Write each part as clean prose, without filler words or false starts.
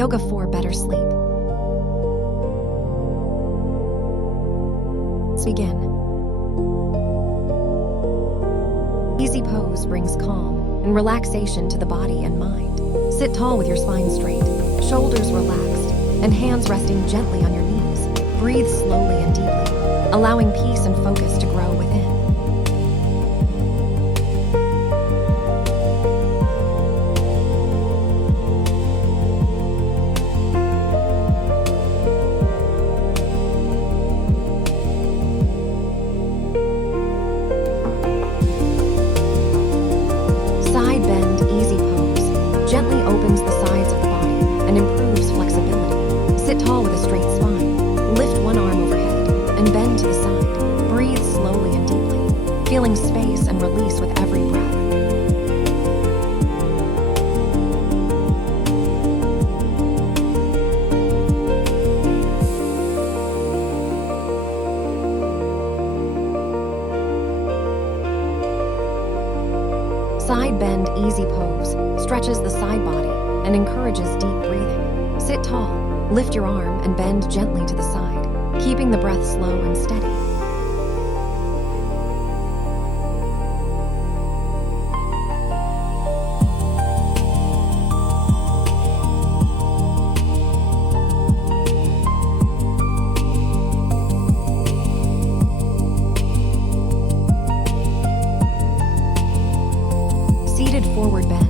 Yoga for better sleep. Let's begin. Easy pose brings calm and relaxation to the body and mind. Sit tall with your spine straight, shoulders relaxed, and hands resting gently on your knees. Breathe slowly and deeply, allowing peace and focus to grow within. Side bend easy pose gently opens the sides of the body and improves flexibility. Sit tall with a straight spine. Lift one arm overhead and bend to the side. Breathe slowly and deeply, feeling space and release with every breath. Side bend easy pose stretches the side body and encourages deep breathing. Sit tall, lift your arm and bend gently to the side, keeping the breath slow and steady. Seated forward bend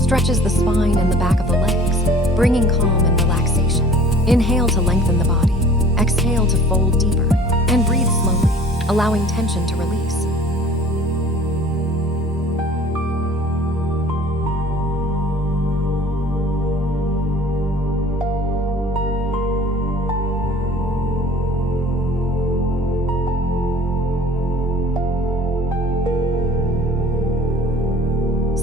stretches the spine and the back of the legs, bringing calm and relaxation. Inhale to lengthen the body. Exhale to fold deeper, and breathe slowly, allowing tension to release.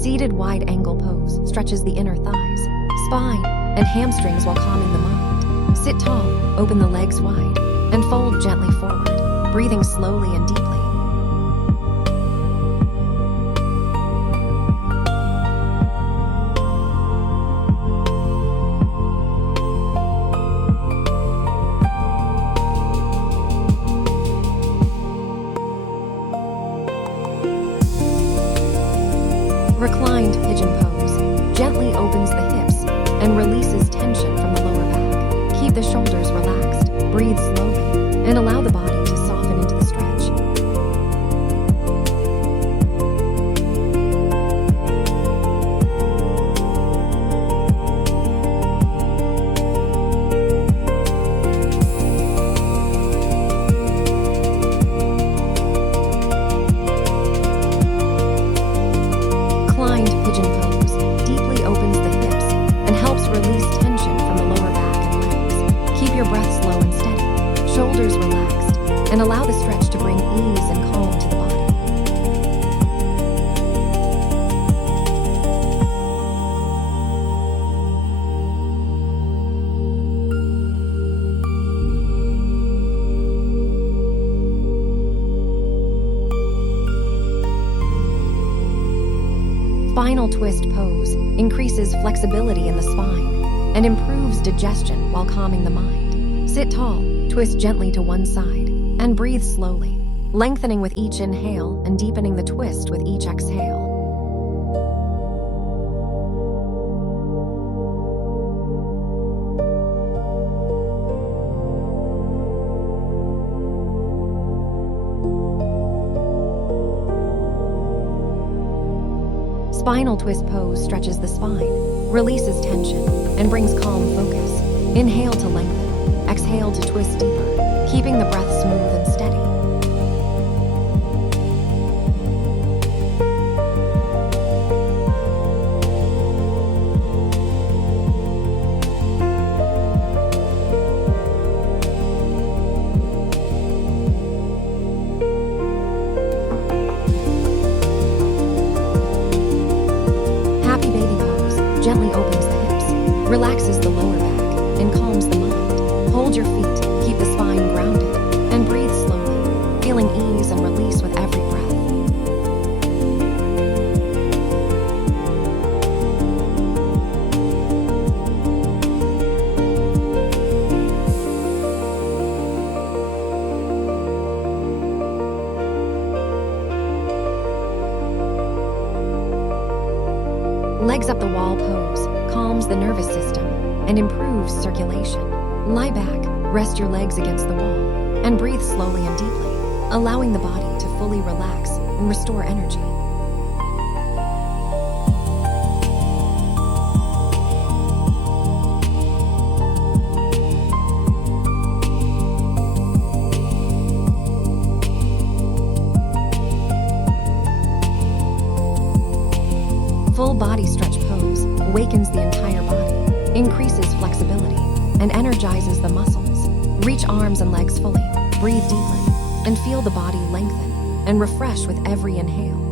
Seated wide angle pose stretches the inner thighs, spine, and hamstrings while calming the mind. Sit tall, open the legs wide, and fold gently forward, breathing slowly and deeply. Reclined pigeon pose gently opens the hips and releases tension from the lower back. Keep the shoulders relaxed, breathe slowly, and allow the body to soften into the stretch. Pigeon pose deeply opens the hips and helps release tension from the lower back and legs. Keep your breath slow and steady, shoulders relaxed, and allow the stretch to bring ease and calm to the body. Spinal twist pose increases flexibility in the spine and improves digestion while calming the mind. Sit tall, twist gently to one side, and breathe slowly, lengthening with each inhale and deepening the twist with each exhale. Spinal twist pose stretches the spine, releases tension, and brings calm focus. Inhale to lengthen, exhale to twist deeper, keeping the breath smooth and steady. Gently opens the hips, relaxes the lower back, and calms the mind. Hold your feet, keep the spine grounded, and breathe slowly, feeling ease and release with every breath. Legs up the wall pose calms the nervous system and improves circulation. Lie back, rest your legs against the wall, and breathe slowly and deeply, allowing the body to fully relax and restore energy. Full body stretch pose awakens the entire body, increases flexibility, and energizes the muscles. Reach arms and legs fully, breathe deeply, and feel the body lengthen and refresh with every inhale.